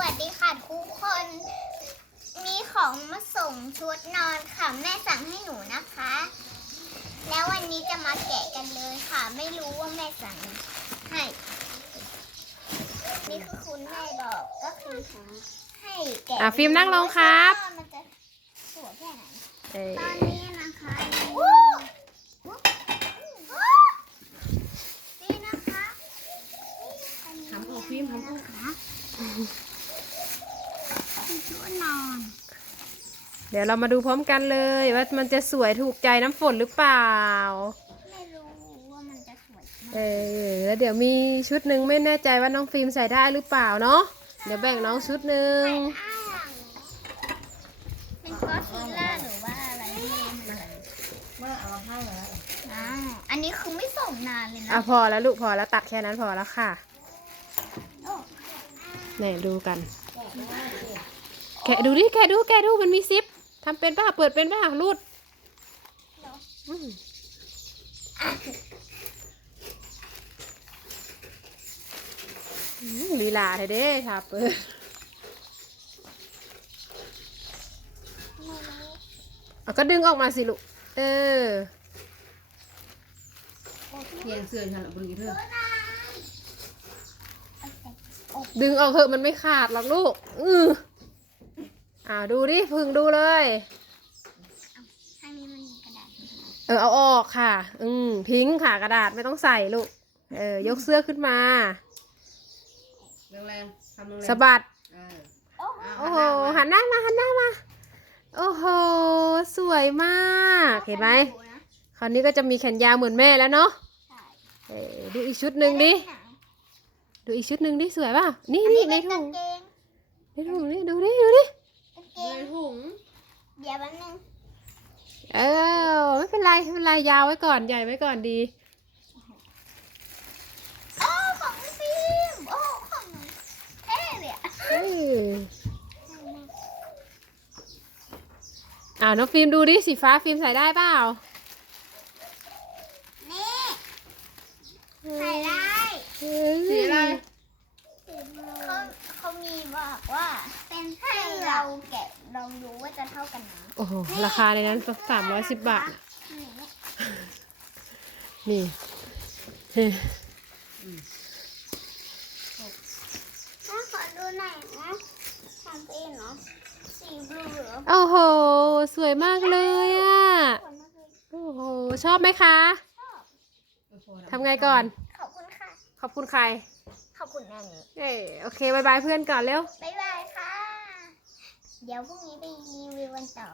วัสดีค่ะทุกคน มีของมาส่งชุดนอนค่ะ แม่สั่งให้หนูนะคะ แล้ววันนี้จะมาแกะกันเลยค่ะ ไม่รู้ว่าแม่สั่งให้ นี่คือคุณแม่บอกก็คือให้แกะอะฟิล์มนั่งลงครับ ว่ามันจะสวยแค่ไหนเอ่อตอนนี้นะคะนี่นะคะ ทำเอาฟิล์มทำเอานะคะคือชุด นอน เดี๋ยวเรามาดูพร้อมกันเลย ว่ามันจะสวยถูกใจน้ำฝนหรือเปล่า ไม่รู้ว่ามันจะสวยเออแล้วเดี๋ยวมีชุดหนึ่งไม่แน่ใจว่าน้องฟิล์มใส่ได้หรือเปล่าเนาะเดี๋ยวแบ่งน้องชุดหนึ่งเป็นก็อดซิลล่าหรือว่าอะไรไม่รู้เหมือนกันเมื่อเอาให้แล้วอ้าวอันนี้คือไม่ส่งนานเลยนะอะพอแล้วลูกพอแล้วตัดแค่นั้นพอแล้วค่ะโอ้นี่ดูกัน แกะดู แกดิ แกะดู แกะดู มันมีซิปทำเป็นป่ะ เปิดเป็นป่ะรูดลีลาเด้เด้ค่ะเปิดเอาก็ดึงออกมาสิลูก เออเพียงเสื้อฉันละบึงอีเถอะดึงออกเถอะมันไม่ขาดหรอกลูก อือ อ่าดูดิพึงดูเลย ข้างนี้มันมีกระดาษเออเอาออกค่ะ อืมทิ้งค่ะกระดาษไม่ต้องใส่ลูก เออยกเสื้อขึ้นมา แรงๆทำแรงๆสะบัด เออโอ้โหเอาโอ้โหหันหน้ามาหันหน้ามา โอ้โห สวยมาก เห็นไหมคราวนี้ก็จะมีแขนยาวเหมือนแม่แล้วเนาะใช่เออดูอีกชุดหนึ่งดิ ดูอีกชุดหนึ่งดิสวยป่ะ นี่อันนี่นี้ในเป็นถุกางงเกงในถุงนี่ดูดิ ดูดิ กางเก เล ง ยถุง เดี๋ ยวแป๊บนึงเออไม่เป็นไรไม่เป็นไรยาวไว้ก่อนใหญ่ไว้ก่อนดีโอ้ของฟิล์มโอ้ของหนูเท่เลยอะเฮ้ยอ่าน้องฟิล์มดูดิสีฟ้าฟิล์มใส่ได้เปล่า นี่ใส่ได้ สีอะไร เขาเขามีบอก ว่าเป็นให้เราแกะลองดูว่าจะเท่ากันไหมโอ้โหราคาในนั้นสามร้อยสิบบาท นี่นี่ถ้าขอดูหน่อยนะทำเป็นเหรอสีบลูเหรอโอ้โห สวยมากเลยอะขนมเป็นโอ้โห ชอบไหมคะชอบทำไงก่อน ขอบคุณค่ะ ขอบคุณใคร ขอบคุณแม่นี้เอ้ยโอเคบายบายเพื่อนก่อนเร็วบ๊ายบายค่ะ เดี๋ยวพรุ่งนี้ไปรีวิววันต่อ